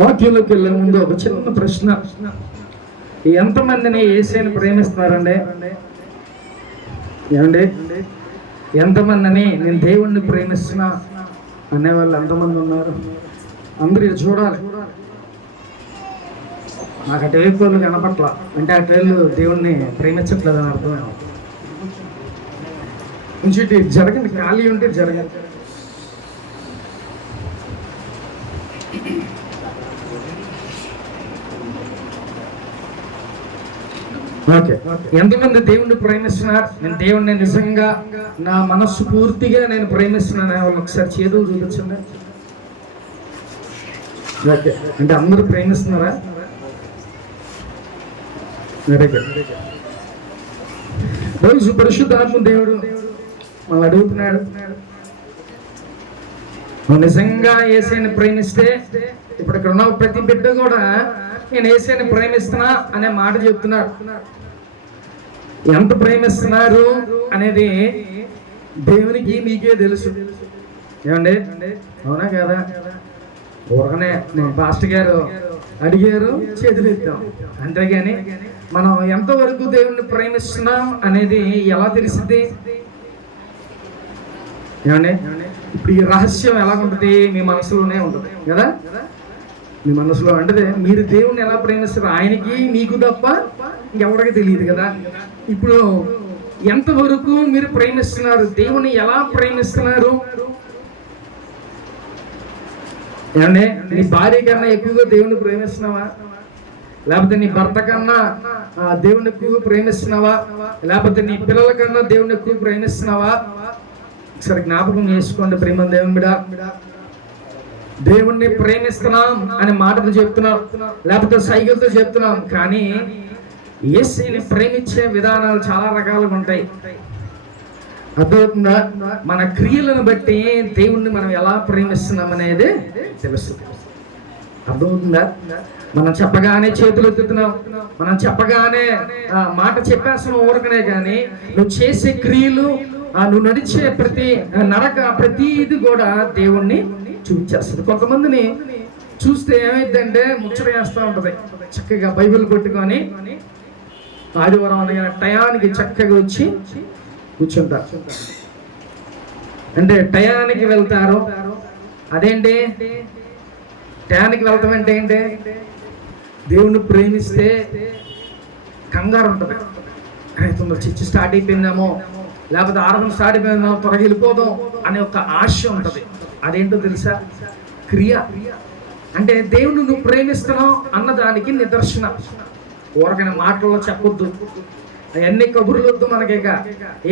వాక్యంలోకి వెళ్ళే ముందు ఒక చిన్న ప్రశ్న. ఎంతమందిని యేసుని ప్రేమిస్తున్నారండి? ఏమండి, ఎంతమందిని నేను దేవుణ్ణి ప్రేమిస్తున్నా అనేవాళ్ళు ఎంతమంది ఉన్నారు? అందరూ ఇది చూడాలి. నాకు అటువైపు వాళ్ళు కనపట్ల, అంటే అటువైపు దేవుణ్ణి ప్రేమించట్లేదు అని అర్థమే. కొంచెం జరగండి, ఖాళీ ఉంటే జరగండి. ఓకే, ఎంతమంది దేవుణ్ణి ప్రేమిస్తున్నారు? నేను దేవుణ్ణి నిజంగా నా మనస్సు పూర్తిగా నేను ప్రేమిస్తున్నాను వాళ్ళు ఒకసారి చేతులు చూపించండి. ఓకే, అంటే అందరూ ప్రేమిస్తున్నారా? రోజు పరిశుద్ధాత్మ దేవుడు మనం అడుగుతున్నాడు, నువ్వు నిజంగా యేసుని ప్రేమిస్తే, ఇప్పుడు ఇక్కడ ఉన్న ప్రతి బిడ్డ కూడా నేను యేసుని ప్రేమిస్తున్నా అనే మాట చెప్తున్నాడు. ఎంత ప్రేమిస్తున్నారు అనేది దేవునికి మీకే తెలుసు. ఏమండి, అవునా కదా? ఊరకనే పాస్టర్ గారు అడిగారు, చేతులు ఎత్తాం, అంతేగాని మనం ఎంతవరకు దేవుణ్ణి ప్రేమిస్తున్నాం అనేది ఎలా తెలిసింది? ఏమండి, ఇప్పుడు ఈ రహస్యం ఎలా ఉంటుంది? మీ మనసులోనే ఉంటుంది కదా. మీ మనసులో అంటే మీరు దేవుణ్ణి ఎలా ప్రేమిస్తారు ఆయనకి మీకు తప్ప ఇంకెవరికి తెలియదు కదా. ఇప్పుడు ఎంతవరకు మీరు ప్రేమిస్తున్నారు, దేవుణ్ణి ఎలా ప్రేమిస్తున్నారు? ఏమండి, నీ భార్య కన్నా ఎక్కువగా దేవుణ్ణి ప్రేమిస్తున్నావా? లేకపోతే నీ భర్త కన్నా దేవుణ్ణి ఎక్కువగా ప్రేమిస్తున్నావా? లేకపోతే నీ పిల్లల కన్నా దేవుణ్ణి ఎక్కువ ప్రేమిస్తున్నావా? ఒకసారి జ్ఞాపకం చేసుకోండి ప్రేమ దేవుని బిడ్డ. దేవుణ్ణి ప్రేమిస్తున్నాం అనే మాటలు చెప్తున్నాం, లేకపోతే సైకిల్తో చెప్తున్నాం, కానీ యేసుని ప్రేమించే విధానాలు చాలా రకాలుగా ఉంటాయి. అర్థమవుతుందా? మన క్రియలను బట్టి దేవుణ్ణి మనం ఎలా ప్రేమిస్తున్నాం అనేది తెలుస్తుంది. అర్థమవుతుందా? మనం చెప్పగానే చేతులు ఎత్తుతున్నాం, మనం చెప్పగానే మాట చెప్పేస్తున్నాం ఊరకనే, కానీ నువ్వు చేసే క్రియలు, నువ్వు నడిచే ప్రతి నడక, ప్రతిది కూడా దేవుణ్ణి చూపించేస్తుంది. కొంతమందిని చూస్తే ఏమైందంటే ముచ్చట వేస్తూ ఉంటుంది. చక్కగా బైబిల్ కొట్టుకొని ఆదివారం అనగా టయానికి చక్కగా వచ్చి కూర్చుంటారు, అంటే టయానికి వెళ్తారు. అదేంటి టయానికి వెళ్తాం అంటే ఏంటి? దేవుణ్ణి ప్రేమిస్తే కంగారు ఉంటుంది. తొందర చర్చి స్టార్ట్ అయిపోయిందేమో, లేకపోతే ఆరాధన స్టార్ట్ అయిపోయిందేమో, త్వరగా వెళ్ళిపోదాం అనే ఒక ఆశ ఉంటుంది. అదేంటో తెలుసా? క్రియ. అంటే దేవుణ్ణి నువ్వు ప్రేమిస్తున్నావు అన్నదానికి నిదర్శన. ఊరకైనా మాటల్లో చెప్పొద్దు, అవన్నీ కబుర్లు వద్దు మనకి.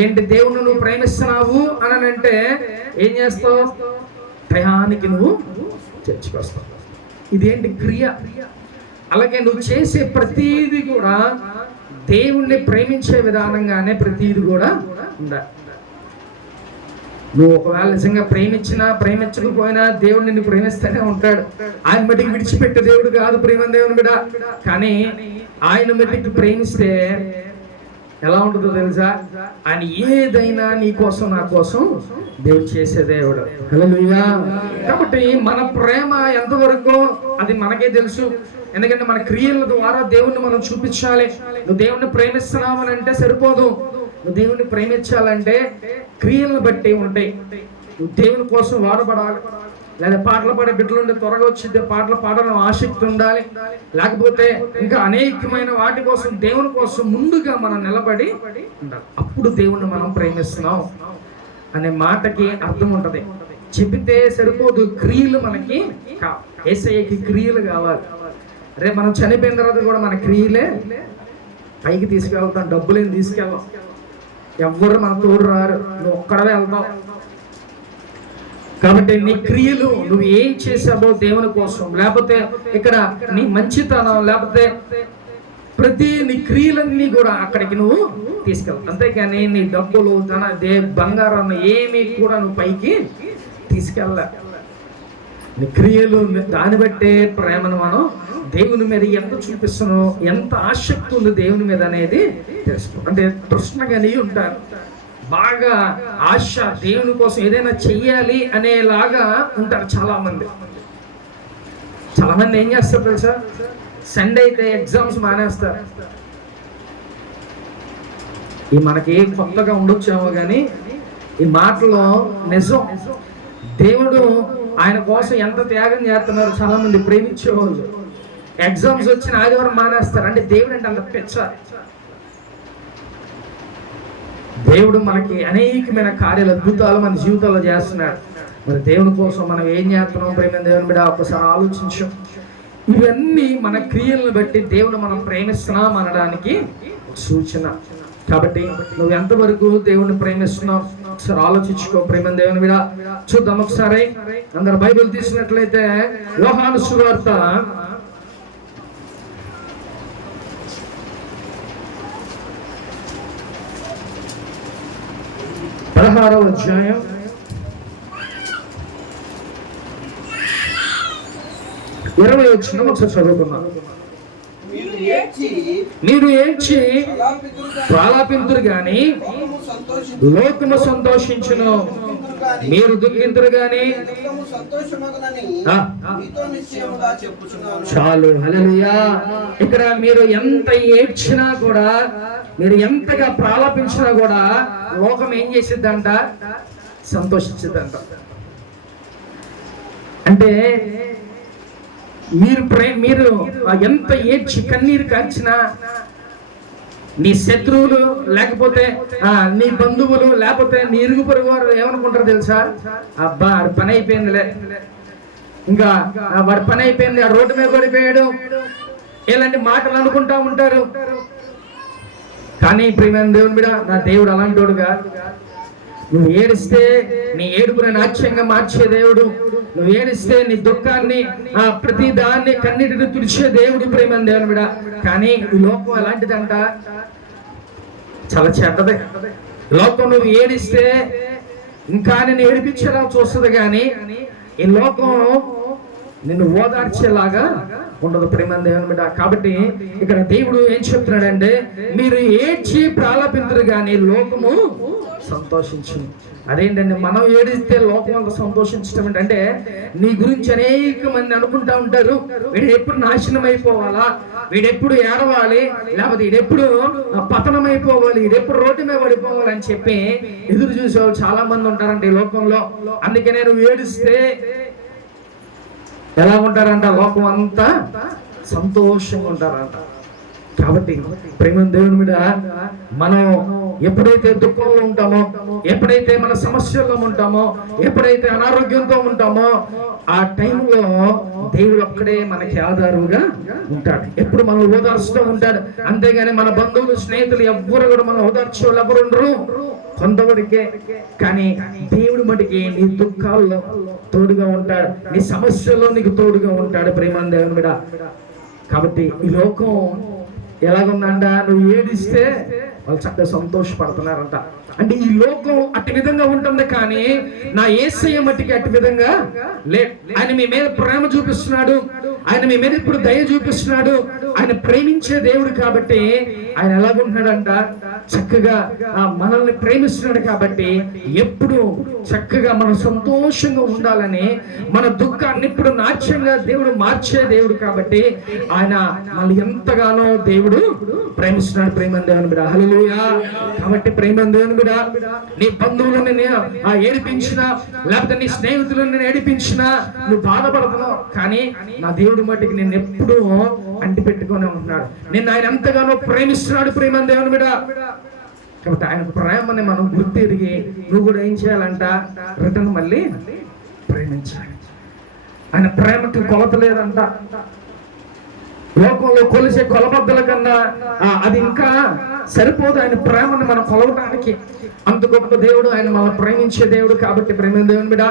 ఏంటి దేవుణ్ణి నువ్వు ప్రేమిస్తున్నావు అని అంటే ఏం చేస్తావు? టయానికి నువ్వు చర్చికి వస్తావు. ఇదేంటి? క్రియ. అలాగే నువ్వు చేసే ప్రతీది కూడా దేవుణ్ణి ప్రేమించే విధానంగానే ప్రతీది కూడా ఉండాలి. నువ్వు ఒకవేళ నిజంగా ప్రేమించినా ప్రేమించకపోయినా దేవుడిని నువ్వు ప్రేమిస్తూనే ఉంటాడు. ఆయన మట్టికి విడిచిపెట్టే దేవుడు కాదు ప్రేమ దేవుని కూడా. కానీ ఆయన మట్టికి ప్రేమిస్తే ఎలా ఉంటుందో తెలుసా? ఆయన ఏదైనా నీ కోసం నా కోసం దేవుడు చేసే దేవుడు. హల్లెలూయా. కాబట్టి మన ప్రేమ ఎంతవరకు అది మనకే తెలుసు. ఎందుకంటే మన క్రియల ద్వారా దేవుణ్ణి మనం చూపించాలి. నువ్వు దేవుణ్ణి ప్రేమిస్తున్నావు అని అంటే సరిపోదు. నువ్వు దేవుణ్ణి ప్రేమించాలంటే క్రియలను బట్టి ఉంటాయి. నువ్వు దేవుని కోసం వాడబడాలి, లేదా పాటలు పాడే బిడ్డలు ఉంటే త్వరగా వచ్చింది పాటలు పాడడం ఆసక్తి ఉండాలి, లేకపోతే ఇంకా అనేకమైన వాటి కోసం దేవుని కోసం ముందుగా మనం నిలబడి ఉండాలి. అప్పుడు దేవుణ్ణి మనం ప్రేమిస్తున్నాం అనే మాటకి అర్థం ఉంటుంది. చెబితే సరిపోదు, క్రియలు మనకి యేసయ్యకి క్రియలు కావాలి. రేపు మనం చనిపోయిన తర్వాత కూడా మన క్రియలే పైకి తీసుకెళ్తాం, డబ్బులేని తీసుకెళ్దాం. ఎవ్వరు మన తోడు రారు, నువ్వు ఒక్కడవే వెళ్తావు. కాబట్టి నీ క్రియలు నువ్వు ఏం చేసావో దేవుని కోసం, లేకపోతే ఇక్కడ నీ మంచితనం, లేకపోతే ప్రతి నీ క్రియలన్నీ కూడా అక్కడికి నువ్వు తీసుకెళ్తావు. అంతేకాని నీ డబ్బులు, బంగారం ఏమీ కూడా నువ్వు పైకి తీసుకెళ్ళ. నీ క్రియలు దాన్ని బట్టే ప్రేమను మనం దేవుని మీద ఎంత చూపిస్తున్నావు, ఎంత ఆసక్తి ఉంది దేవుని మీద అనేది తెలుసుకో. అంటే తృష్ణగాని ఉంటారు, బాగా ఆశ, దేవుని కోసం ఏదైనా చెయ్యాలి అనేలాగా ఉంటారు చాలా మంది. చాలా మంది ఏం చేస్తారు తెలుసా, సండే అయితే ఎగ్జామ్స్ మానేస్తారు. ఈ మనకి కొత్తగా ఉండొచ్చామో కానీ ఈ మాటలో నిజం. దేవుడు ఆయన కోసం ఎంత త్యాగం చేస్తున్నారు. చాలా మంది ప్రేమించేవాళ్ళు ఎగ్జామ్స్ వచ్చిన ఆదివారం మానేస్తారు. అంటే దేవుడు అంటే అంత పిచ్చ. దేవుడు మనకి అనేకమైన కార్యాలు, అద్భుతాలు మన జీవితంలో చేస్తున్నాడు. మరి దేవుని కోసం మనం ఏం చేస్తున్నాం ప్రేమ దేవుని బిడ్డ ఒకసారి ఆలోచించాం. ఇవన్నీ మన క్రియలను బట్టి దేవుడు మనం ప్రేమిస్తున్నాం అనడానికి సూచన. కాబట్టి నువ్వు ఎంతవరకు దేవుని ప్రేమిస్తున్నావు ఒకసారి ఆలోచించుకో ప్రేమ దేవుని బిడ్డ. చూద్దాం ఒకసారి అందరు బైబిల్ తీసినట్లయితే యోహాను సువార్త 16వ అధ్యాయం 20వ వచనం ఒకసారి చదువుకున్నాం. మీరు ఏడ్చి ప్రాలాపింతురు గాని లోకము సంతోషించును, మీరు దుఃఖింతురు గాని. చాలు, హల్లెలూయా. ఇక్కడ మీరు ఎంత ఏడ్చినా కూడా, మీరు ఎంతగా ప్రాలాపించినా కూడా లోకం ఏం చేసిద్దంట, సంతోషించిద్దంట. అంటే మీరు ఎంత ఏడ్చి కన్నీరు కాచినా నీ శత్రువులు లేకపోతే నీ బంధువులు లేకపోతే నీ ఇరుగు పొరుగు వారు ఏమనుకుంటారు తెలుసా, అబ్బా వాడి పని అయిపోయిందిలే, ఇంకా వాడి పని అయిపోయింది, ఆ రోడ్డు మీద పడిపోయాడు, ఇలాంటి మాటలు అనుకుంటా ఉంటారు. కానీ ప్రియమైన దేవుని బిడ్డ, నా దేవుడు అలాంటోడుగా. నువ్వు ఏడిస్తే నీ ఏడుపుని నాట్యంగా మార్చే దేవుడు. నువ్వు ఏడిస్తే నీ దుఃఖాన్ని ప్రతి దాన్ని కన్నీటిని తుడిచే దేవుడు ప్రేమ దేవుని బిడ్డ. కానీ ఈ లోకం ఎలాంటిదంట, చాలా చెడ్డదే లోకం. నువ్వు ఏడిస్తే ఇంకా నేను ఏడిపించేలా చూస్తుంది, కానీ ఈ లోకం నిన్ను ఓదార్చేలాగా ఉండదు ప్రేమ దేవుని బిడ్డ. కాబట్టి ఇక్కడ దేవుడు ఏం చెప్తున్నాడంటే, మీరు ఏడ్చి ప్రాలాపింతురు కానీ లోకము సంతోషించు. అదేంటంటే మనం ఏడిస్తే లోకం అంతా సంతోషించడం అంటే, నీ గురించి అనేక మంది అనుకుంటా ఉంటారు, వీడు ఎప్పుడు నాశనం అయిపోవాలా, వీడెప్పుడు ఏడవాలి, లేకపోతే వీడెప్పుడు పతనం అయిపోవాలి, వీడెప్పుడు రోడ్డు మీద పడిపోవాలి అని చెప్పి ఎదురు చూసేవాళ్ళు చాలా మంది ఉంటారంట ఈ లోకంలో. అందుకనే నువ్వు ఏడిస్తే ఎలా ఉంటారంట, లోకం అంతా సంతోషంగా ఉంటారంట. కాబట్టి ప్రేమ దేవుని మీద మనం ఎప్పుడైతే దుఃఖంలో ఉంటామో, ఎప్పుడైతే మన సమస్యల్లో ఉంటామో, ఎప్పుడైతే అనారోగ్యంతో ఉంటామో, ఆ టైంలో దేవుడు ఒక్కడే మనకి ఆధారుగా ఉంటాడు. ఎప్పుడు మనం ఓదార్చుతూ ఉంటాడు. అంతేగాని మన బంధువులు స్నేహితులు ఎవ్వరు కూడా మనం ఓదార్చే వాళ్ళు ఎవరు ఉండరు, కొంతవరకే. కానీ దేవుడు మటుకి నీ దుఃఖాల్లో తోడుగా ఉంటాడు, నీ సమస్యల్లో నీకు తోడుగా ఉంటాడు ప్రేమ దేవుని మీద. కాబట్టి ఈ లోకం ఎలాగుందంట, నువ్వు ఏడిస్తే వాళ్ళు చక్కగా సంతోషపడుతున్నారంట. అంటే ఈ లోకం అట్టి విధంగా ఉంటుంది, కానీ నా యేసయ్య మట్టికి అట్టి విధంగా లేదు. ఆయన మీ మీద ప్రేమ చూపిస్తున్నాడు, ఆయన మీ మీద ఇప్పుడు దయ చూపిస్తున్నాడు. ఆయన ప్రేమించే దేవుడు కాబట్టి ఆయన ఎలాగుంటున్నాడంట, చక్కగా మనల్ని ప్రేమిస్తున్నాడు. కాబట్టి ఎప్పుడు చక్కగా మనం సంతోషంగా ఉండాలని, మన దుఃఖాన్ని ఇప్పుడు నాట్యంగా దేవుడు మార్చే దేవుడు. కాబట్టి ఆయన మనల్ని ఎంతగానో దేవుడు ప్రేమిస్తున్నాడు ప్రేమ దేవుని బిడ్డ. హల్లెలూయా. కాబట్టి ప్రేమ దేవుని బిడ్డ, నీ బంధువులను ఏడిపించినా, లేకపోతే నీ స్నేహితులను నేను ఏడిపించినా నువ్వు బాధపడుతున్నావు, కానీ నా దేవుడు మట్టికి నేను ఎప్పుడూ అంటి పెట్టుకునే ఉంటున్నాడు. నిన్ను ఆయన ఎంతగానో ప్రేమిస్తున్నాడు ప్రేమ దేవుని బిడ్డ. కాబట్టి ఆయన ప్రేమని మనం గుర్తిరిగి నువ్వు కూడా ఏం చేయాలంట, రిటర్న్ మళ్ళీ ప్రేమించాలి. ఆయన ప్రేమకి కొలత లేదంట. లోకంలో కొలిసే కొలబద్దల కన్నా అది ఇంకా సరిపోదు ఆయన ప్రేమను మనం కొలవడానికి. అంత గొప్ప దేవుడు ఆయన మనం ప్రేమించే దేవుడు. కాబట్టి ప్రేమ దేవుని బిడ్డ,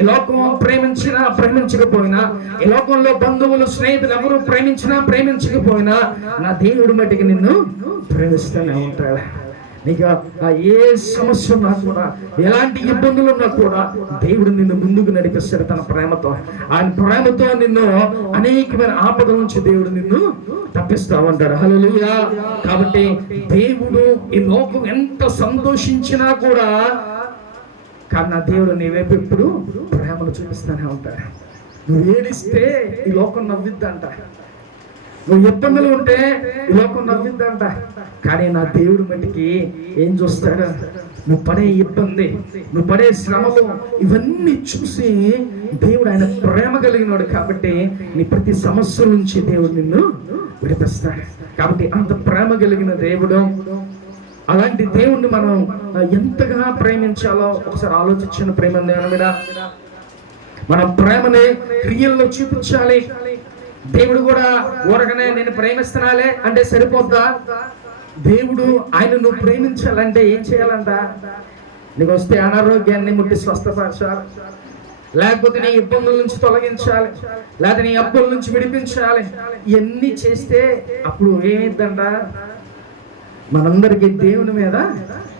ఈ లోకం ప్రేమించినా ప్రేమించకపోయినా, ఈ లోకంలో బంధువులు స్నేహితులు ఎవరు ప్రేమించినా ప్రేమించకపోయినా, నా దేవుడు మట్టికి నిన్ను ప్రేమిస్తూనే ఉంటాడు. నీకు ఏ సమస్య ఉన్నా కూడా, ఎలాంటి ఇబ్బందులు ఉన్నా కూడా దేవుడు నిన్ను ముందుకు నడిపిస్తాడు తన ప్రేమతో. ఆయన ప్రేమతో నిన్ను అనేకమైన ఆపదల నుంచి దేవుడు నిన్ను తప్పిస్తా ఉంటాడు. హల్లెలూయా. కాబట్టి దేవుడు ఈ లోకం ఎంత సంతోషించినా కూడా, కానీ నా దేవుడు నీ వైపు ఎప్పుడు ప్రేమను చూపిస్తూనే ఉంటాడు. నువ్వు ఏడిస్తే ఈ లోకం నవ్విద్దంట, నువ్వు ఇబ్బందులు ఉంటే ఈ లోకం నవ్విద్దంట. కానీ నా దేవుడు మట్టికి ఏం చూస్తాడు? నువ్వు పడే ఇబ్బంది, నువ్వు పడే శ్రమలు, ఇవన్నీ చూసి దేవుడు ఆయన ప్రేమ కలిగినాడు కాబట్టి నీ ప్రతి సమస్య నుంచి దేవుడు నిన్ను విడిపిస్తాడు. కాబట్టి అంత ప్రేమ కలిగిన దేవుడు, అలాంటి దేవుణ్ణి మనం ఎంతగా ప్రేమించాలో ఒకసారి ఆలోచించిన ప్రేమ దేవుని మీద మనం ప్రేమని క్రియల్లో చూపించాలి. దేవుడు కూడా ఊరగానే నేను ప్రేమిస్తున్నాలే అంటే సరిపోద్దా? దేవుడు ఆయన నువ్వు ప్రేమించాలంటే ఏం చేయాలంట? నీకు వస్తే అనారోగ్యాన్ని ముట్టి స్వస్థపరచాలి, లేకపోతే నీ ఇబ్బందుల నుంచి తొలగించాలి, లేకపోతే నీ అప్పుల నుంచి విడిపించాలి. ఇవన్నీ చేస్తే అప్పుడు ఏమైందంట? మనందరికీ దేవుని మీద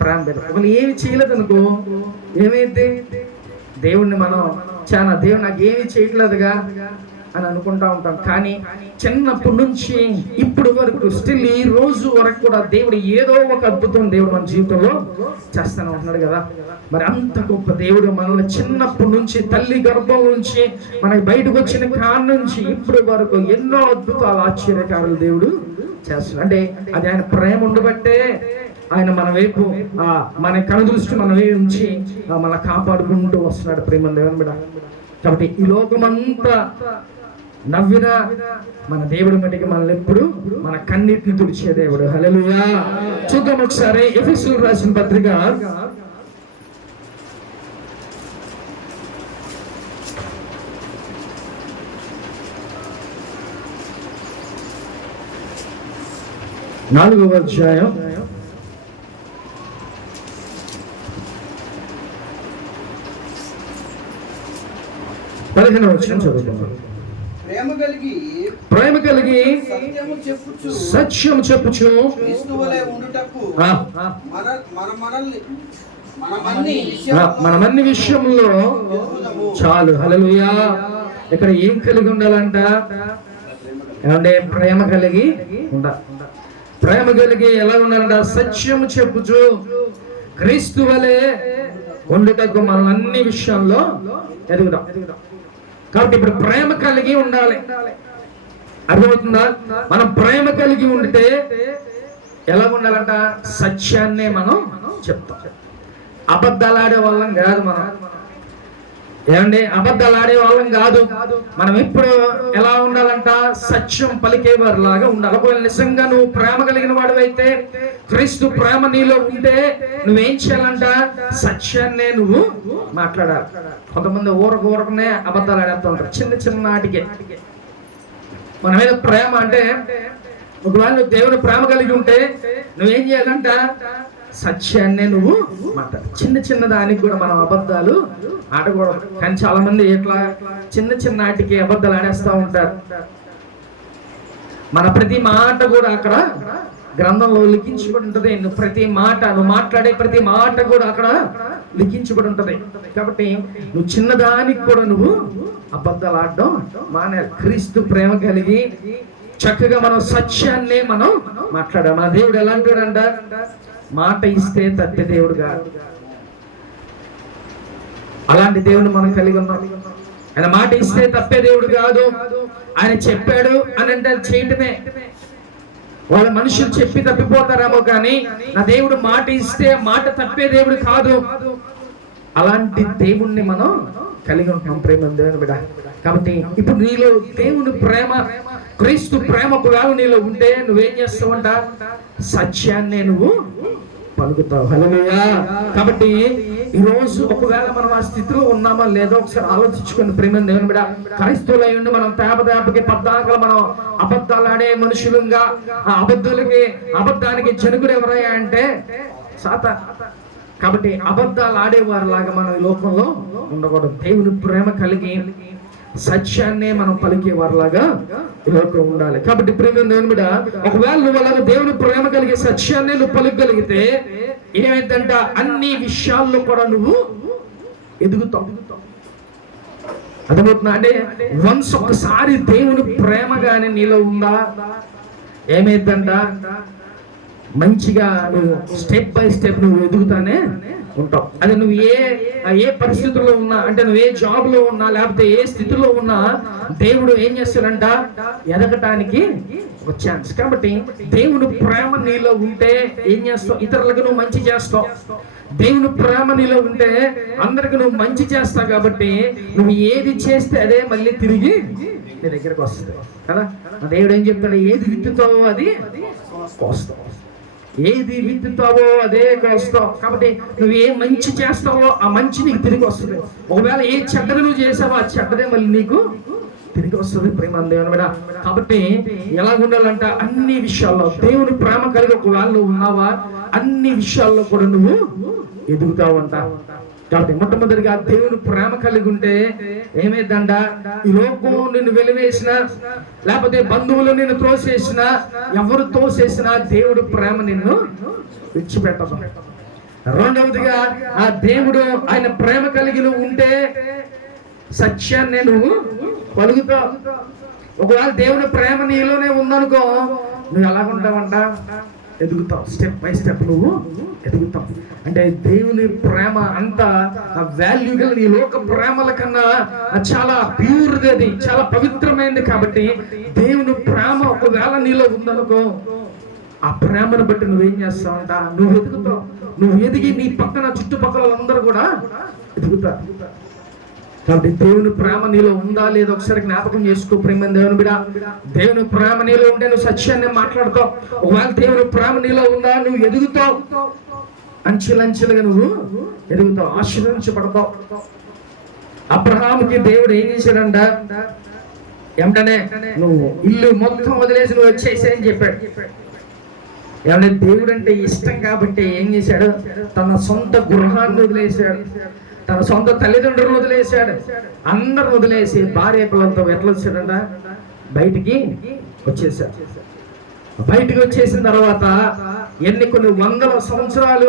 ప్రేమ పెడతాం. ఒకవేళ ఏమి చేయలేదు అనుకో, ఏమైంది? దేవుణ్ణి మనం చాలా దేవుడు నాకు ఏమి చేయట్లేదుగా అని అనుకుంటా ఉంటాం. కానీ చిన్నప్పటి నుంచి ఇప్పుడు వరకు స్టిల్ ఈ రోజు వరకు కూడా దేవుడు ఏదో ఒక అద్భుతం దేవుడు మన జీవితంలో చేస్తానే ఉంటున్నాడు కదా. మరి అంత గొప్ప దేవుడు మనల్ని చిన్నప్పటి నుంచి తల్లి గర్భం నుంచి మనకి బయటకు వచ్చిన కాడ నుంచి ఇప్పుడు వరకు ఎన్నో అద్భుతాలు ఆశ్చర్యకారులు దేవుడు చేస్తున్నాడు. అంటే అది ఆయన ప్రేమ ఉండబట్టే ఆయన మన వైపు మన కనుదృష్టి మన వైపు ఉంచి మన కాపాడుకుంటూ వస్తున్నాడు ప్రేమ దేవుని బిడ్డ. కాబట్టి ఈ లోకమంతా నవ్వినా మన దేవుడి మట్టికి మనల్ని ఎప్పుడు మన కన్నీటిని తుడిచే దేవుడు. హల్లెలూయా. చూద్దాం ఒకసారి ఎఫెసీయులకు రాసిన పత్రిక 4వ అధ్యాయం 15వ వచనం చదువుకుందాం. ప్రేమ కలిగి సత్యము చెప్పుచు మనమన్ని విషయంలో చాలు. హల్లెలూయా. ఇక్కడ ఏం కలిగి ఉండాలంట? ఏమంటే ప్రేమ కలిగి ఉండాలి. ప్రేమ కలిగి ఎలా ఉండాలంట? సత్యము చెప్పుచు క్రీస్తు వలె ఉండుటకు మనం అన్ని విషయాల్లో ఎదుగుదాం. కాబట్టి ఇప్పుడు ప్రేమ కలిగి ఉండాలి. అర్థమవుతుందా? మనం ప్రేమ కలిగి ఉంటే ఎలా ఉండాలంట? సత్యాన్నే మనం చెప్తాం. అబద్ధాలు ఆడే వాళ్ళం కాదు మనం. ఏమండి? అబద్ధాలు ఆడే వాళ్ళం కాదు మనం. ఇప్పుడు ఎలా ఉండాలంట? సత్యం పలికేవారు లాగా ఉండాలి. ఒకవేళ నిజంగా నువ్వు ప్రేమ కలిగిన వాడు అయితే, క్రీస్తు ప్రేమ నీలో ఉంటే నువ్వేం చేయాలంట? సత్యాన్నే నువ్వు మాట్లాడాలి. కొంతమంది ఊరకనే అబద్ధాలు ఆడేస్తూ ఉంటారు చిన్న చిన్న నాటికే. మన మీద ప్రేమ అంటే, ఒకవేళ నువ్వు దేవుని ప్రేమ కలిగి ఉంటే నువ్వేం చేయాలంట? సత్యాన్నే నువ్వు మాట్లాడు. చిన్న చిన్న దానికి కూడా మనం అబద్ధాలు ఆడకూడదు. కానీ చాలా మంది ఇట్లా చిన్న చిన్న వాటికి అబద్ధాలు ఆడేస్తూ ఉంటారు. మన ప్రతి మాట కూడా అక్కడ గ్రంథంలో లిఖించబడి ఉంటది. నువ్వు ప్రతి మాట, నువ్వు మాట్లాడే ప్రతి మాట కూడా అక్కడ లిఖించబడి ఉంటది. కాబట్టి నువ్వు చిన్నదానికి కూడా నువ్వు అబద్ధాలు ఆడడం మానే. క్రీస్తు ప్రేమ కలిగి చక్కగా మనం సత్యాన్నే మనం మాట్లాడాం. మన దేవుడు ఎలాంటివాడంట? మాట ఇస్తే తప్పే దేవుడు కాదు. అలాంటి దేవుడు మనం కలిగి ఉన్నాం. ఆయన మాట ఇస్తే తప్పే దేవుడు కాదు. ఆయన చెప్పాడు అని అంటే చేయటమే. వాళ్ళ మనుషులు చెప్పి తప్పిపోతారేమో కానీ నా దేవుడు మాట ఇస్తే మాట తప్పే దేవుడు కాదు. అలాంటి దేవుణ్ణి మనం కలిగి ఉంటాం ప్రేమ దేవుని బిడ్డ. కాబట్టి ఇప్పుడు నీలో దేవుని ప్రేమ, క్రీస్తు ప్రేమ ఒకవేళ నీలో ఉంటే నువ్వేం చేస్తావంట? సత్యాన్నే నువ్వు పలుకుతావు. హల్లెలూయా. కాబట్టి ఈ రోజు ఒకవేళ మనం ఆ స్థితిలో ఉన్నామా లేదో ఒకసారి ఆలోచించుకుని ప్రేమ దేవుని బిడ్డ. క్రైస్తవులై ఉండి మనం తేపకి పద్దాకలు మనం అబద్ధాలు ఆడే మనుషులుగా, ఆ అబద్ధానికి జనుగుడు ఎవరయ్యా అంటే సాతాను. కాబట్టి అబద్ధాలు ఆడేవారు లాగా మనం ఈ లోకంలో ఉండకూడదు. దేవుని ప్రేమ కలిగి సత్యాన్నే మనం పలికేవారిలాగా ఈ లోకంలో ఉండాలి. కాబట్టి ప్రేమ దేవుని బిడ్డ, ఒకవేళ నువ్వు అలాగా దేవుని ప్రేమ కలిగే సత్యాన్నే నువ్వు పలికగలిగితే ఏమైందంట? అన్ని విషయాల్లో కూడా నువ్వు ఎదుగుతావు. అర్థమవుతుందా? అంటే వన్స్ ఒకసారి దేవుని ప్రేమ గాని నీలో ఉందా, ఏమైందంట? మంచిగా నువ్వు స్టెప్ బై స్టెప్ నువ్వు ఎదుగుతానే ఉంటావు. అది నువ్వు ఏ పరిస్థితుల్లో ఉన్నా, అంటే నువ్వు ఏ జాబ్ లో ఉన్నా, లేకపోతే ఏ స్థితిలో ఉన్నా, దేవుడు ఏం చేస్తాడంట, ఎదగటానికి ఒక ఛాన్స్. కాబట్టి దేవుని ప్రేమ నీలో ఉంటే ఏం చేస్తావు, ఇతరులకు నువ్వు మంచి చేస్తావు. దేవుని ప్రేమ నీలో ఉంటే అందరికి నువ్వు మంచి చేస్తావు. కాబట్టి నువ్వు ఏది చేస్తే అదే మళ్ళీ తిరిగి నీ దగ్గరకు వస్తుంది కదా. దేవుడు ఏం చెప్తాడు, ఏది విత్తుతావో అది కోస్తావు, ఏది విత్తుతావో అదే కోస్తావు. కాబట్టి నువ్వు ఏ మంచి చేస్తావో ఆ మంచి నీకు తిరిగి వస్తుంది. ఒకవేళ ఏ చెడ్డది నువ్వు చేసావో ఆ చెడ్డదే మళ్ళీ నీకు తిరిగి వస్తుంది. ప్రేమ దేవుని మీద. కాబట్టి ఎలా ఉండాలంట, అన్ని విషయాల్లో దేవుని ప్రేమ కలిగి ఒకవేళ నువ్వు ఉన్నావా, అన్ని విషయాల్లో కూడా నువ్వు ఎదుగుతావంట. కాబట్టి మొట్టమొదటిగా దేవుని ప్రేమ కలిగి ఉంటే ఏమైందంట, ఈ లోకం నిన్ను వెలివేసిన, లేకపోతే బంధువులు నిన్ను తోసేసిన, ఎవరు తోసేసినా దేవుడు ప్రేమ నిన్ను విడిచిపెట్టదు. రెండవదిగా ఆ దేవుడు ఆయన ప్రేమ కలిగి నువ్వు ఉంటే సత్యాన్ని నువ్వు పలుకుతావు. ఒకవేళ దేవుని ప్రేమ నీలోనే ఉందనుకో, నువ్వు ఎలాగుంటావంట, ఎదుగుతావు. స్టెప్ బై స్టెప్ నువ్వు ఎదుగుతావు. అంటే దేవుని ప్రేమ అంత వాల్యూ గల, ఈ లోక ప్రేమల కన్నా చాలా ప్యూర్ది, అది చాలా పవిత్రమైనది. కాబట్టి దేవుని ప్రేమ ఒకవేళ నీలో ఉందనుకో, ఆ ప్రేమను బట్టి నువ్వేం చేస్తావంట, నువ్వు ఎదుగుతావు. నువ్వు ఎదిగి నీ పక్కన చుట్టుపక్కల అందరూ కూడా ఎదుగుతారు. కాబట్టి దేవుని ప్రేమ నీలో ఉందా లేదో ఒకసారి జ్ఞాపకం చేసుకో. ప్రేమ దేవుని బిడ్డ, దేవుని ప్రేమ నీలో ఉంటే నువ్వు సత్యాన్ని మాట్లాడతావు. ఒకవేళ దేవుని ప్రేమ నీలో ఉందా, నువ్వు ఎదుగుతావు, అంచెలంచెలుగా నువ్వు ఎదుగుతావు, ఆశీర్వదించబడతావు. అబ్రహాముకి దేవుడు ఏం చేశాడంట, ఏమంటనే నువ్వు ఇల్లు మొత్తం వదిలేసి నువ్వు వచ్చేసేయని చెప్పాడు. ఏమంటే దేవుడు అంటే ఇష్టం కాబట్టి ఏం చేశాడు, తన సొంత గృహాన్ని వదిలేశాడు, తన సొంత తల్లిదండ్రులను వదిలేశాడు, అందరు వదిలేసి భార్య పిల్లలతో ఎట్లా వచ్చాడంట, బయటికి వచ్చేసాడు. బయటికి వచ్చేసిన తర్వాత కొన్ని వందల సంవత్సరాలు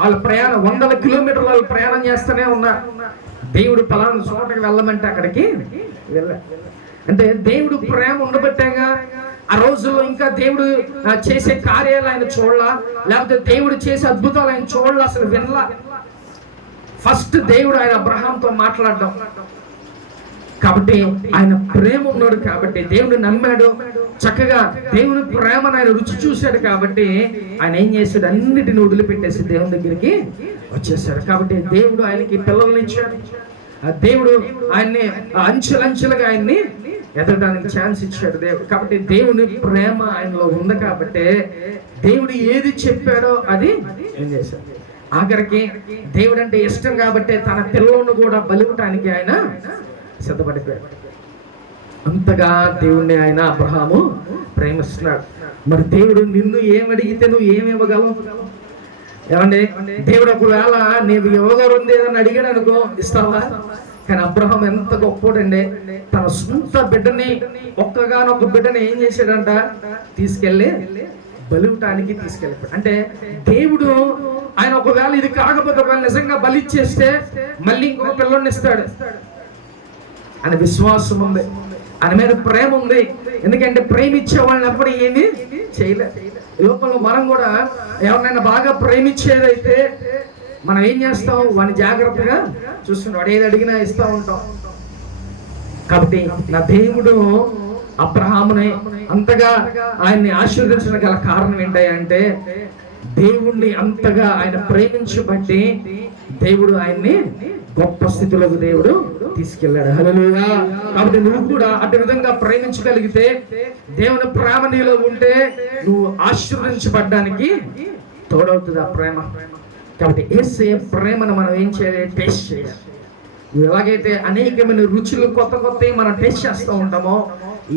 వాళ్ళ ప్రయాణం, 100 కిలోమీటర్లు వాళ్ళు ప్రయాణం చేస్తూనే ఉన్నారు. దేవుడు పలానా చోటకి వెళ్ళమంటే అక్కడికి వెళ్ళాడు. అంటే దేవుడు ప్రేమ ఉండబట్టేగా ఆ రోజుల్లో ఇంకా దేవుడు చేసే కార్యాలు ఆయన చూడలా, లేకపోతే దేవుడు చేసే అద్భుతాలు ఆయన చూడలా, అసలు వినలా. ఫస్ట్ దేవుడు ఆయన అబ్రహాంతో మాట్లాడడం. కాబట్టి ఆయన ప్రేమ ఉన్నాడు, కాబట్టి దేవుడు నమ్మాడు, చక్కగా దేవుని ప్రేమను ఆయన రుచి చూశాడు. కాబట్టి ఆయన ఏం చేశాడు, అన్నిటిని వదిలిపెట్టేసి దేవుని దగ్గరికి వచ్చేసాడు. కాబట్టి దేవుడు ఆయనకి పిల్లల్ని ఇచ్చాడు. ఆ దేవుడు ఆయన్ని అంచెలంచెలుగా ఆయన్ని ఎదగడానికి ఛాన్స్ ఇచ్చాడు దేవుడు. కాబట్టి దేవుని ప్రేమ ఆయనలో ఉంది. కాబట్టి దేవుడు ఏది చెప్పాడో అది ఏం చేశాడు. ఆఖరికి దేవుడు అంటే ఇష్టం కాబట్టి తన పిల్లలను కూడా బలివటానికి ఆయన సిద్ధపడిపోయాడు. అంతగా దేవుణ్ణి ఆయన అబ్రహాము ప్రేమిస్తున్నాడు. మరి దేవుడు నిన్ను ఏమడిగితే నువ్వు ఏమివ్వగలవు? ఏమండి, దేవుడు ఒకవేళ నీవు ఇవ్వగలుంది ఏదని అడిగాడు అనుకో, ఇస్తావా? కానీ అబ్రహాం ఎంత గొప్పోడండి, తన సొంత బిడ్డని, ఒక్కగానొక్క బిడ్డని ఏం చేశాడంట, తీసుకెళ్ళి బలివటానికి తీసుకెళ్ళిపోయాడు. అంటే దేవుడు ఆయన ఒకవేళ ఇది కాకపోతే, ఒకవేళ నిజంగా బలిచ్చేస్తే మళ్ళీ ఇంకొక పిల్లల్ని ఇస్తాడు అని విశ్వాసం ఉంది, ఆయన మీద ప్రేమ ఉంది. ఎందుకంటే ప్రేమించే వాళ్ళని ఎప్పుడు ఏమి చేయలేదు. ఈ లోకంలో మనం కూడా ఎవరినైనా బాగా ప్రేమించేదైతే మనం ఏం చేస్తాం, వాడిని జాగ్రత్తగా చూస్తుంటాం, వాడు ఏది అడిగినా ఇస్తూ ఉంటాం. కాబట్టి నా దేవుడు అబ్రహాముని అంతగా ఆయన్ని ఆశీర్వదించిన గల కారణం ఏంటంటే, దేవుణ్ణి అంతగా ఆయన ప్రేమించబట్టి దేవుడు ఆయన్ని గొప్ప స్థితిలోకి దేవుడు తీసుకెళ్ళాడు. హల్లెలూయా. కాబట్టి నువ్వు కూడా అటు విధంగా ప్రేమించగలిగితే, దేవుని ప్రేమ నీలో ఉంటే నువ్వు ఆశీర్వదించబడ్డానికి తోడవుతుంది ఆ ప్రేమ. కాబట్టి యేసయ్య ప్రేమను మనం ఏం చేయాలి, టేస్ట్ చేయాలి. ఎలాగైతే అనేకమైన రుచులు కొత్త కొత్తవి మనం టేస్ట్ చేస్తూ ఉంటామో,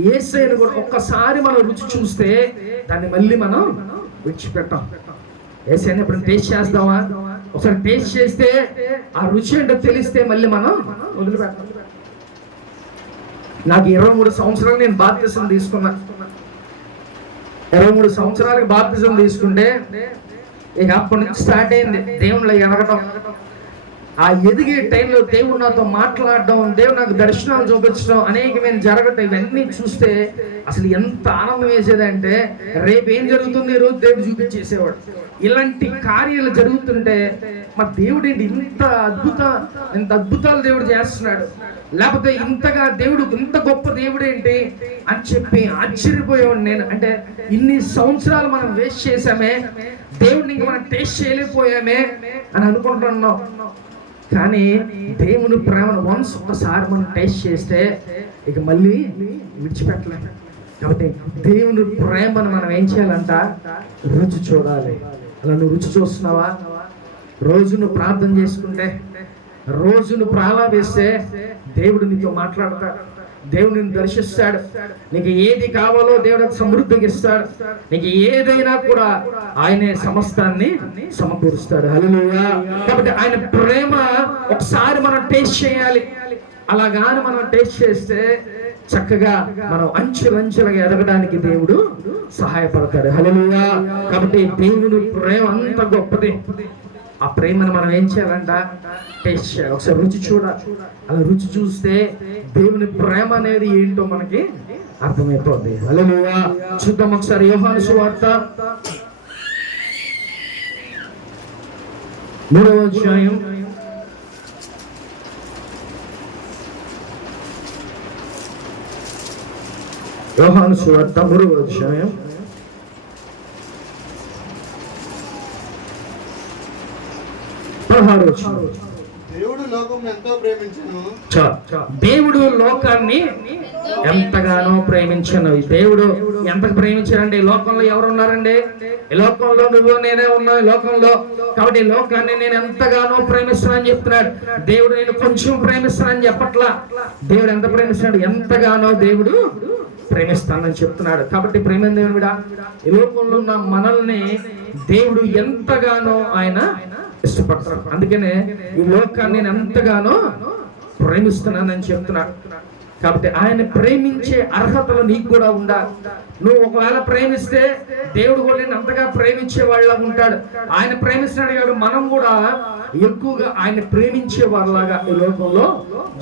యేసయ్యను కూడా ఒక్కసారి మనం రుచి చూస్తే దాన్ని మళ్ళీ మనం విడిచిపెట్టాం. యేసయ్యని ఇప్పుడు టేస్ట్ చేస్తామా? ఒకసారి టేస్ట్ చేస్తే ఆ రుచి ఏంటో తెలిస్తే మళ్ళీ మనం వదిలిపెట్టాం. నాకు 23 సంవత్సరాలు నేను బాప్తిసం తీసుకున్నా. 23 సంవత్సరాలకు బాప్తిసం తీసుకుంటే ఇక అప్పటి నుంచి స్టార్ట్ అయింది దేవుళ్ళు ఎదగటం. ఆ ఎదిగే టైంలో దేవుడు నాతో మాట్లాడడం, దేవుడు నాకు దర్శనాలు చూపించడం అనేకమైన జరగటం, ఇవన్నీ చూస్తే అసలు ఎంత ఆనందం వేసేదంటే రేపు ఏం జరుగుతుంది ఈ రోజు దేవుడు చూపించేసేవాడు. ఇలాంటి కార్యాలు జరుగుతుంటే మా దేవుడు ఏంటి ఇంత అద్భుతాలు దేవుడు చేస్తున్నాడు, లేకపోతే ఇంతగా దేవుడు ఇంత గొప్ప దేవుడు ఏంటి అని చెప్పి ఆశ్చర్యపోయేవాడు నేను. అంటే ఇన్ని సంవత్సరాలు మనం వేస్ట్ చేసామే, దేవుడిని ఇంక మనం టేస్ట్ చేయలేకపోయామే అని అనుకుంటున్నాం. కానీ దేవుని ప్రేమను ఒకసారి మనం టేస్ట్ చేస్తే ఇక మళ్ళీ విడిచిపెట్టలేము. కాబట్టి దేవుని ప్రేమను మనం ఏం చేయాలంట, రుచి చూడాలి. అలా నువ్వు రుచి చూస్తున్నావా? రోజు నువ్వు ప్రార్థన చేసుకుంటే, రోజు నువ్వు ప్రాలాపిస్తే దేవుడు నీతో మాట్లాడతాడు, దేవుడు నిన్ను దర్శిస్తాడు. నీకు ఏది కావాలో దేవుడు సమృద్ధిగా ఇస్తాడు. నీకు ఏదైనా కూడా ఆయనే సమస్తాన్ని సమకూరుస్తాడు. హల్లెలూయా. కాబట్టి ఆయన ప్రేమ ఒకసారి మనం టేస్ట్ చేయాలి. అలాగాని మనం టేస్ట్ చేస్తే చక్కగా మనం అంచెలంచెలుగా ఎదగడానికి దేవుడు సహాయపడతాడు. హల్లెలూయా. కాబట్టి దేవుని ప్రేమ అంత గొప్పది. ఆ ప్రేమను మనం ఏం చేయాలంట, టేస్ట్ చేయాలి, ఒకసారి రుచి చూడాలి. అలా రుచి చూస్తే దేవుని ప్రేమ అనేది ఏంటో మనకి అర్థమైపోద్ది. హల్లెలూయా. చూద్దాం ఒకసారి యోహాను సువార్త 3వ అధ్యాయం 3వ అధ్యాయం 16వ వచనం. దేవుడు లోకాన్ని ఎంతగానో ప్రేమించను. దేవుడు ఎంత ప్రేమించారండి? ఈ లోకంలో ఎవరు ఉన్నారండి? ఈ లోకంలో నువ్వు నేనే ఉన్నావు ఈ లోకంలో. కాబట్టి ఈ లోకాన్ని నేను ఎంతగానో ప్రేమిస్తున్నానని చెప్తున్నాడు. దేవుడు నేను కొంచెం ప్రేమిస్తానని చెప్పట్లా. దేవుడు ఎంత ప్రేమిస్తున్నాడు? ఎంతగానో దేవుడు ప్రేమిస్తానని చెప్తున్నాడు. కాబట్టి ప్రేమ దేవుడా, ఈ లోకంలో ఉన్న మనల్ని దేవుడు ఎంతగానో ఆయన ఇష్టపడతాడు. అందుకనే ఈ లోకాన్ని నేను ఎంతగానో ప్రేమిస్తున్నానని చెప్తున్నాడు. కాబట్టి ఆయన ప్రేమించే అర్హతలు నీకు కూడా ఉండాలి. నువ్వు ఒకవేళ ప్రేమిస్తే దేవుడు కూడా నేను అంతగా ప్రేమించే వాళ్ళ ఉంటాడు. ఆయన ప్రేమిస్తున్నాడు కాబట్టి మనం కూడా ఎక్కువగా ఆయన ప్రేమించే వాళ్ళలాగా ఈ లోకంలో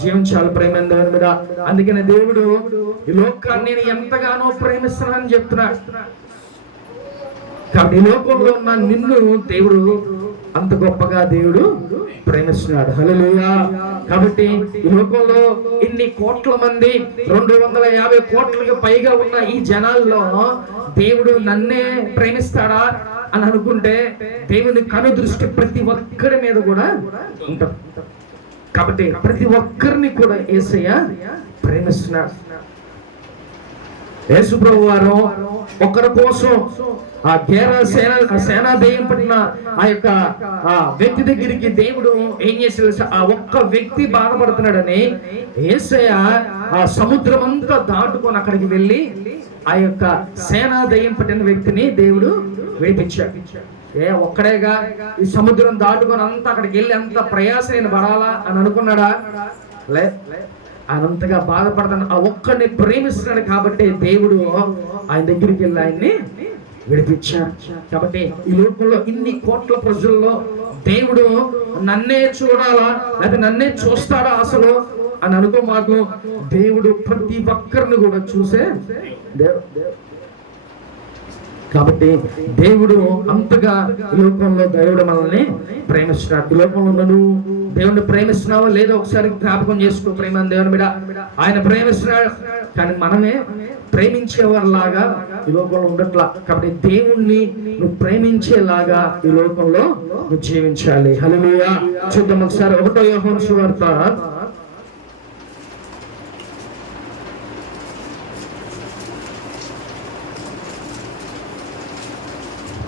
జీవించాలి. ప్రేమ మీద. అందుకనే దేవుడు ఈ లోకాన్ని నేను ఎంతగానో ప్రేమిస్తున్నానని చెప్తున్నాడు. కాబట్టి ఈ లోకంలో ఉన్న నిన్ను దేవుడు అంత గొప్పగా దేవుడు ప్రేమిస్తున్నాడు. హల్లెలూయా. కాబట్టి ఈ లోకంలో ఇన్ని కోట్ల మంది 250 కోట్లకి పైగా ఉన్న ఈ జనాల్లో దేవుడు నన్నే ప్రేమిస్తాడా అని అనుకుంటే దేవుని కను దృష్టి ప్రతి ఒక్కరి మీద కూడా ఉంటుంది. కాబట్టి ప్రతి ఒక్కరిని కూడా యేసయ్య ప్రేమిస్తున్నాడు. యేసు ప్రభు వారు ఒకరి కోసం ఆ గేర సేనాదయం పట్టిన ఆ యొక్క వ్యక్తి దగ్గరికి దేవుడు ఏం చేశాడు? ఆ ఒక్క వ్యక్తి బాధపడుతున్నాడని యేసయ్య ఆ సముద్రం అంతా దాటుకొని అక్కడికి వెళ్ళి ఆ యొక్క సేనాదయం పట్టిన వ్యక్తిని దేవుడు విడిపించాడు. ఒక్కడేగా ఈ సముద్రం దాటుకొని అంతా అక్కడికి వెళ్ళి అంత ప్రయాస నేను పడాలా అని అనుకున్నాడా? లే, అనంతగా బాధపడతాను. ఆ ఒక్కడిని ప్రేమిస్తున్నాడు కాబట్టి దేవుడు ఆయన దగ్గరికి వెళ్ళి ఆయన్ని విడిపించాడు. కాబట్టి ఈ లోకంలో ఇన్ని కోట్ల ప్రజల్లో దేవుడు నన్నే చూడాలా లేదా నన్నే చూస్తాడా అసలు అని అనుకో మాకు. దేవుడు ప్రతి ఒక్కరిని కూడా చూసే దేవుడు. కాబట్టి దేవుడు అంతగా ఈ లోకంలో దేవుడు మనల్ని ప్రేమిస్తున్నాడు. ఈ లోకంలో నువ్వు దేవుడిని ప్రేమిస్తున్నావో లేదో ఒకసారి జ్ఞాపకం చేసుకో. ప్రేమ దేవుని మీద ఆయన ప్రేమిస్తున్నాడు, కానీ మనమే ప్రేమించేవారిలాగా ఈ లోకంలో ఉండట్లా. కాబట్టి దేవుణ్ణి నువ్వు ప్రేమించేలాగా ఈ లోకంలో నువ్వు జీవించాలి. హల్లెలూయా. చూద్దాం ఒకసారి 1వ యోహాను సువార్త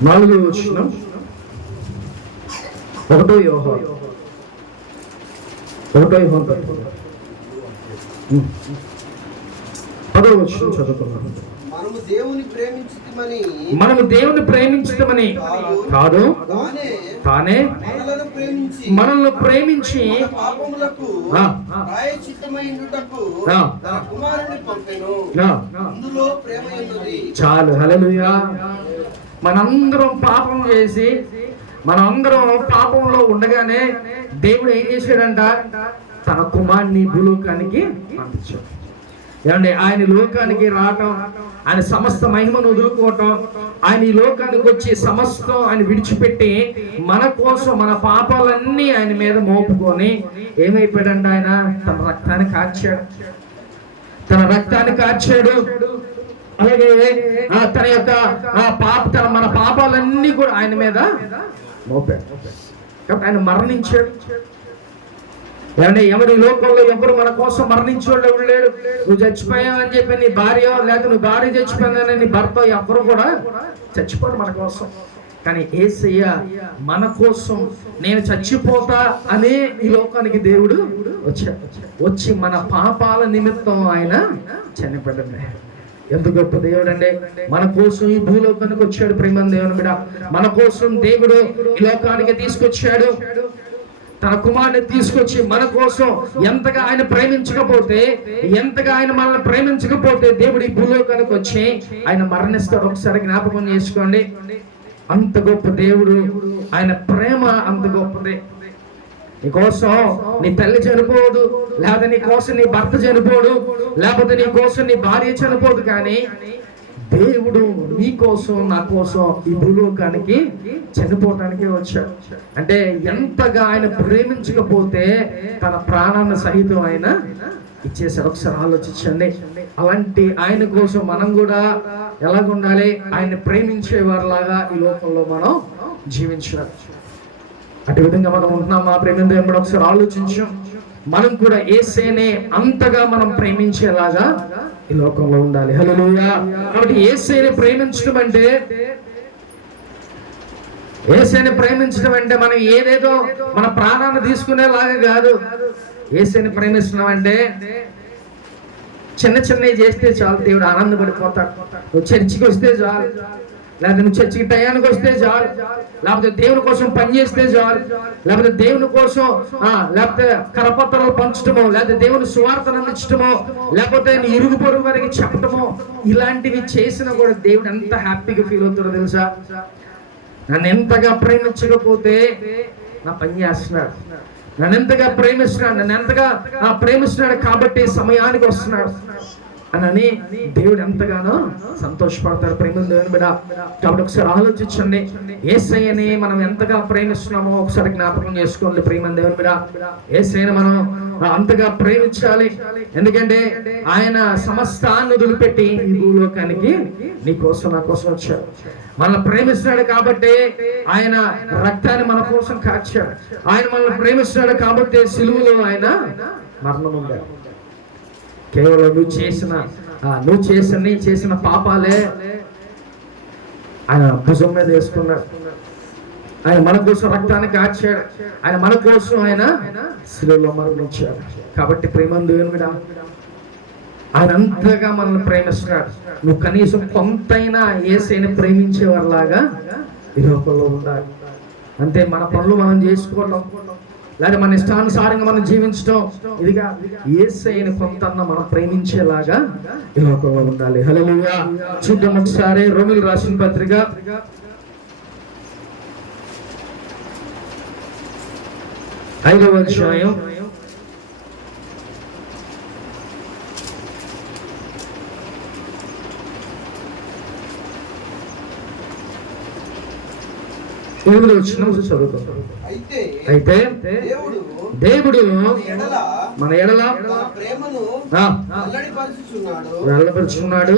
4వ వచనం. 1వ యోహాను 10వ వచనం చదువుకున్నాం. మనము దేవుని ప్రేమించుతామని కాదు, తానే మనల్ని ప్రేమించి చాలు. హల్లెలూయా. మనందరం పాపం చేసి మనం అందరం పాపంలో ఉండగానే దేవుడు ఏం చేశాడంట? తన కుమారుని భూలోకానికి పంపించాడు. ఏమండి, ఆయన లోకానికి రావటం, ఆయన సమస్త మహిమను వదులుకోవటం, ఆయన ఈ లోకానికి వచ్చి సమస్తం ఆయన విడిచిపెట్టి మన కోసం మన పాపాలన్నీ ఆయన మీద మోపుకొని ఏమైపోయాడండి? ఆయన తన రక్తాన్ని కార్చాడు. అలాగే తన యొక్క మన పాపాలన్నీ కూడా ఆయన మీద మోపాడు. కాబట్టి ఆయన మరణించాడు. ఏమంటే ఎవరి లోకంలో ఎవరు మన కోసం మరణించేవాళ్ళు ఎవరు లేడు. నువ్వు చచ్చిపోయావని చెప్పి నీ భార్య, లేక నువ్వు భార్య చచ్చిపోయిందని నీ భర్త, ఎవరు కూడా చచ్చిపోరు మన కోసం. కానీ యేసయ్య మన కోసం నేను చచ్చిపోతా అనే ఈ లోకానికి దేవుడు వచ్చి మన పాపాల నిమిత్తం ఆయన చనిపోయాడు. ఎంత గొప్ప దేవుడు అండి! మన కోసం ఈ భూలోకానికి వచ్చాడు. ప్రేమ దేవుని బిడ్డ, మన కోసం దేవుడు ఈ లోకానికి తీసుకొచ్చాడు. తన కుమారుని తీసుకొచ్చి మన కోసం ఎంతగా ఆయన ప్రేమించకపోతే, మనల్ని ప్రేమించకపోతే దేవుడు ఈ భూలోకానికి వచ్చి ఆయన మరణిస్తాడు. ఒకసారి జ్ఞాపకం చేసుకోండి. అంత గొప్ప దేవుడు, ఆయన ప్రేమ అంత గొప్పది. నీకోసం నీ తల్లి చనిపోదు, లేకపోతే నీ కోసం నీ భర్త చనిపోడు, లేకపోతే నీ కోసం నీ భార్య చనిపోదు. కానీ దేవుడు నీ కోసం, నా కోసం ఈ భూలోకానికి చనిపోవటానికి వచ్చాడు. అంటే ఎంతగా ఆయన ప్రేమించకపోతే తన ప్రాణాన్ని సహితం ఆయన ఇచ్చేసారు. ఒకసారి ఆలోచించండి. అలాంటి ఆయన కోసం మనం కూడా ఎలాగ ఉండాలి? ఆయన్ని ప్రేమించే వారిలాగా ఈ లోకంలో మనం జీవించాలి. అటు విధంగా మనం ఉంటున్నాం. మా ప్రేమ దేవుడు ఒకసారి ఆలోచించాం. మనం కూడా యేసునే అంతగా మనం ప్రేమించేలాగా ఈ లోకంలో ఉండాలి. హల్లెలూయా. కాబట్టి యేసుని ప్రేమించడం అంటే మనం ఏదేదో మన ప్రాణాన్ని తీసుకునేలాగా కాదు. యేసుని ప్రేమిస్తున్నాం అంటే చిన్న చిన్నవి చేస్తే చాలు, దేవుడు ఆనందపడిపోతాడు. నువ్వు చర్చికి వస్తే చాలు, లేకపోతే నువ్వు చర్చికి టయానికి వస్తే చాలు, లేకపోతే దేవుని కోసం పని చేస్తే చాలు, లేకపోతే దేవుని కోసం లేకపోతే కరపత్రాలు పంచడమో, లేకపోతే దేవుని సువార్తను అందించడమో, లేకపోతే నీ ఇరుగు పొరుగు వారికి చెప్పడమో, ఇలాంటివి చేసినా కూడా దేవుడు ఎంత హ్యాపీగా ఫీల్ అవుతాడో తెలుసా? నన్ను ఎంతగా ప్రేమించకపోతే నా పని చేస్తున్నాడు, నన్ను ఎంతగా ప్రేమిస్తున్నాడు కాబట్టి సమయానికి వస్తున్నాడు అని దేవుడు ఎంతగానో సంతోషపడతాడు. ప్రేమ దేవుని బిడ్డ, కాబట్టి ఒకసారి ఆలోచించండి. యేసయ్యని మనం ఎంతగా ప్రేమిస్తున్నామో ఒకసారి జ్ఞాపకం చేసుకోండి. ప్రేమ దేవుని బిడ్డ, యేసయ్యని మనం అంతగా ప్రేమించాలి. ఎందుకంటే ఆయన సమస్తాన్ని వదిలిపెట్టి ఈ భూలోకానికి నీ కోసం, నా కోసం వచ్చాడు. మనల్ని ప్రేమిస్తున్నాడు కాబట్టి ఆయన రక్తాన్ని మన కోసం కార్చాడు. ఆయన మనల్ని ప్రేమిస్తున్నాడు కాబట్టి సిలువలో ఆయన మరణం ఉండాడు. కేవలం నువ్వు చేసిన పాపాలే ఆయన భుజం మీద వేసుకున్నాడు. ఆయన మన కోసం రక్తాన్ని కార్చాడు. ఆయన మన కోసం ఆయన శిలువలో మరణించాడు. కాబట్టి ప్రేమ దేవుని మీద ఆయన అంతగా మనల్ని ప్రేమిస్తున్నాడు. నువ్వు కనీసం కొంతైనా యేసుని ప్రేమించే వారిలాగా ఈ లోకంలో ఉండాలి. అంతే, మన పనులు మనం చేసుకోవడం, లేదా మన ఇష్టానుసారంగా మనం జీవించడం, ఇదిగా యేసయ్యని కొంతన్నా మనం ప్రేమించేలాగా ఈ లోకంలో ఉండాలి. హల్లెలూయా. చూద్దాం ఒకసారి రోమీయులకు రాసిన పత్రిక 5వ అధ్యాయం 8వ వచనం చదువుతాం. అయితే దేవుడు మన ఎడల వెళ్ళబరుచున్నాడు.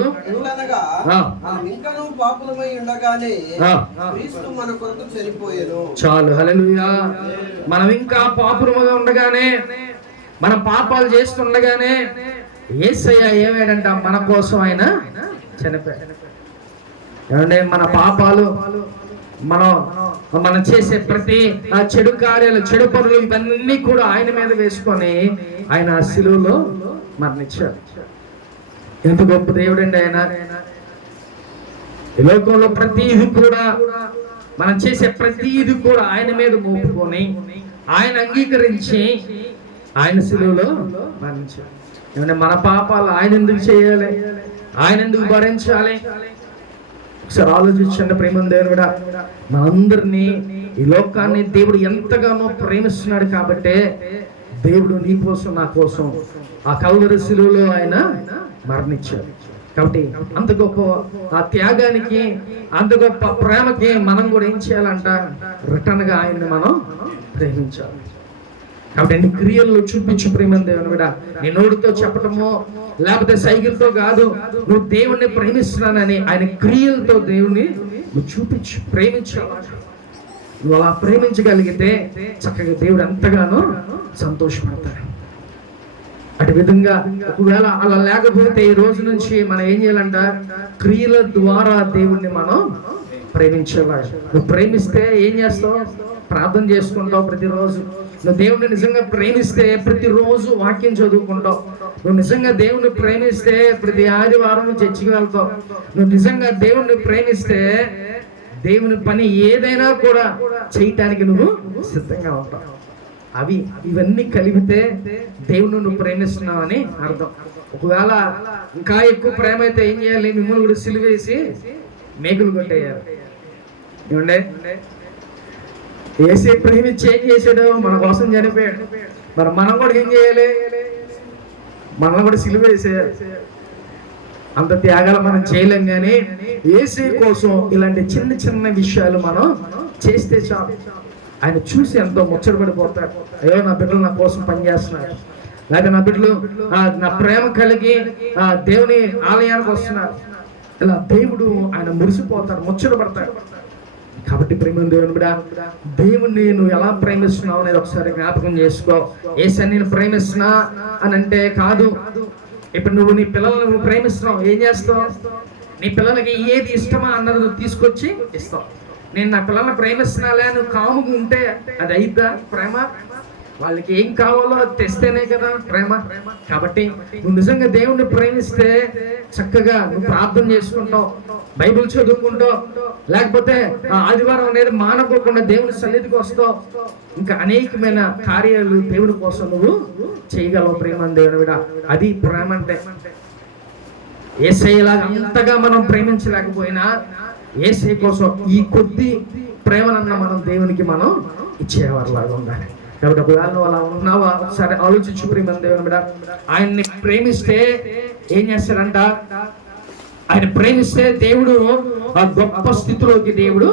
చాలు. హల్లెలూయా. మనం ఇంకా పాపులముగా ఉండగానే, మనం పాపాలు చేస్తుండగానే యేసయ్య ఏమేడంట? మన కోసం ఆయన చనిపోయాడు. ఏమంటే మన పాపాలు, మనం చేసే ప్రతి చెడు కార్యాలు, చెడు పనులు, ఇవన్నీ కూడా ఆయన మీద వేసుకొని ఆయన శిలువలో మరణించాడు. ఎంత గొప్ప దేవుడండి ఆయన! ఈ లోకంలో ప్రతిది కూడా, మనం చేసే ప్రతిది కూడా ఆయన మీద మోపుకొని, ఆయన అంగీకరించి ఆయన శిలువలో మరణించాడు. ఏమంటే మన పాపాలు ఆయన ఎందుకు చేయాలి? ఆయన ఎందుకు భరించాలి? ఒకసారి ఆలోచించండి ప్రేమ దేవుడు కూడా మనందరినీ ఈ లోకాన్ని దేవుడు ఎంతగానో ప్రేమిస్తున్నాడు కాబట్టే దేవుడు నీ కోసం నా కోసం ఆ కల్వరి శిలువలో ఆయన మరణించాడు. కాబట్టి అంత గొప్ప ఆ త్యాగానికి, అంత గొప్ప ప్రేమకి మనం కూడా ఏం చేయాలంట? రిటర్న్ గా ఆయన్ని మనం ప్రేమించాలి. కాబట్టి నీ క్రియల్లో చూపించు ప్రేమ దేవుని కూడా. నీ నోటితో చెప్పటమో లేకపోతే సైకిల్తో కాదు, నువ్వు దేవుణ్ణి ప్రేమిస్తున్నానని ఆయన క్రియలతో దేవుణ్ణి నువ్వు చూపించు, ప్రేమించాలి. నువ్వు అలా ప్రేమించగలిగితే చక్కగా దేవుడు ఎంతగానో సంతోషపడతాడు. అటు విధంగా ఒకవేళ అలా లేకపోతే ఈ రోజు నుంచి మనం ఏం చేయాలంట? క్రియల ద్వారా దేవుణ్ణి మనం ప్రేమించేవాడు. నువ్వు ప్రేమిస్తే ఏం చేస్తావు? ప్రార్థన చేసుకుంటావు ప్రతిరోజు. నువ్వు దేవుణ్ణి నిజంగా ప్రేమిస్తే ప్రతిరోజు వాక్యం చదువుకుంటావు. నువ్వు నిజంగా దేవుణ్ణి ప్రేమిస్తే ప్రతి ఆదివారం చర్చికి వెళ్తావు. నువ్వు నిజంగా దేవుణ్ణి ప్రేమిస్తే దేవుని పని ఏదైనా కూడా చేయటానికి నువ్వు సిద్ధంగా ఉంటావు. ఇవన్నీ కలిపితే దేవుని నువ్వు ప్రేమిస్తున్నావు అని అర్థం. ఒకవేళ ఇంకా ఎక్కువ ప్రేమ అయితే ఏం చేయాలి? మిమ్మల్ని కూడా సిలువేసి మేకులు కొట్టేయాలి. ఏమండే? ఏసీ ప్రేమించి ఏం చేశాడు? మన కోసం చనిపోయాడు. మరి మనం కూడా ఏం చేయాలి? మనం కూడా సిలువేసేయాలి. అంత త్యాగాలు మనం చేయలేం, కానీ ఏసీ కోసం ఇలాంటి చిన్న చిన్న విషయాలు మనం చేస్తే చాలు. ఆయన చూసి ఎంతో ముచ్చటపడిపోతాడు. అయ్యో నా బిడ్డలు నా కోసం పనిచేస్తున్నారు, లేకపోతే నా బిడ్డలు నా ప్రేమ కలిగి దేవుని ఆలయానికి వస్తున్నారు. ఇలా దేవుడు ఆయన మురిసిపోతాడు, ముచ్చటపడతాడు. కాబట్టి ప్రేమ దేవుని కూడా దేవుణ్ణి నువ్వు ఎలా ప్రేమిస్తున్నావు అనేది ఒకసారి జ్ఞాపకం చేసుకో. ఏసీ నేను ప్రేమిస్తున్నా అని అంటే కాదు. ఇప్పుడు నువ్వు నీ పిల్లలను నువ్వు ప్రేమిస్తున్నావు, ఏం చేస్తావు? నీ పిల్లలకి ఏది ఇష్టమా అన్నది నువ్వు తీసుకొచ్చి ఇస్తావు. నేను నా పిల్లల్ని ప్రేమిస్తున్నాలే నువ్వు కాముగా ఉంటే అది అయిద్దా ప్రేమ? వాళ్ళకి ఏం కావాలో అది తెస్తేనే కదా ప్రేమ. కాబట్టి నువ్వు నిజంగా దేవుణ్ణి ప్రేమిస్తే చక్కగా నువ్వు ప్రార్థన చేసుకుంటావు, బైబిల్ చదువుకుంటావు, లేకపోతే ఆదివారం అనేది మానకోకుండా దేవుని సన్నిధికి వస్తావు. ఇంకా అనేకమైన కార్యాలు దేవుని కోసం నువ్వు చేయగలవు ప్రేమ దేవుని విడ. అది ప్రేమ అంటే. యేసయ్యలాగా అంతగా మనం ప్రేమించలేకపోయినా యేసయ్య కోసం ఈ కొద్ది ప్రేమనన్న మనం దేవునికి మనం ఇచ్చేవారిలాగా ఉండాలి. కాబట్టి ఒకవేళ నువ్వు అలా ఉన్నావా ఒకసారి ఆలోచించు ప్రేమ దేవుని బిడ్డ. ఆయన్ని ప్రేమిస్తే ఏం చేస్తాడంట? ఆయన ప్రేమిస్తే దేవుడు ఆ గొప్ప స్థితిలోకి దేవుడు